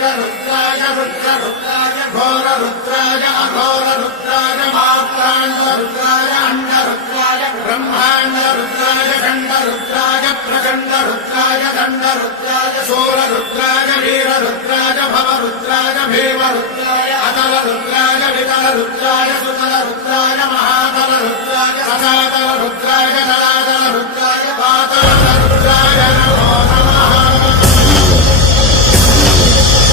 वीररुद्राय रुद्ररुद्राय घोररुद्राय अघोररुद्राय मात्राण्डरुद्राय अण्डरुद्राय ब्रह्माण्डरुद्राय खण्डरुद्राय प्रचण्डरुद्राय दण्डरुद्राय शूररुद्राय वीररुद्राय भवरुद्राय भीमरुद्राय अतलरुद्राय वितलरुद्राय सुतलरुद्राय महातलरुद्राय सदातलरुद्राय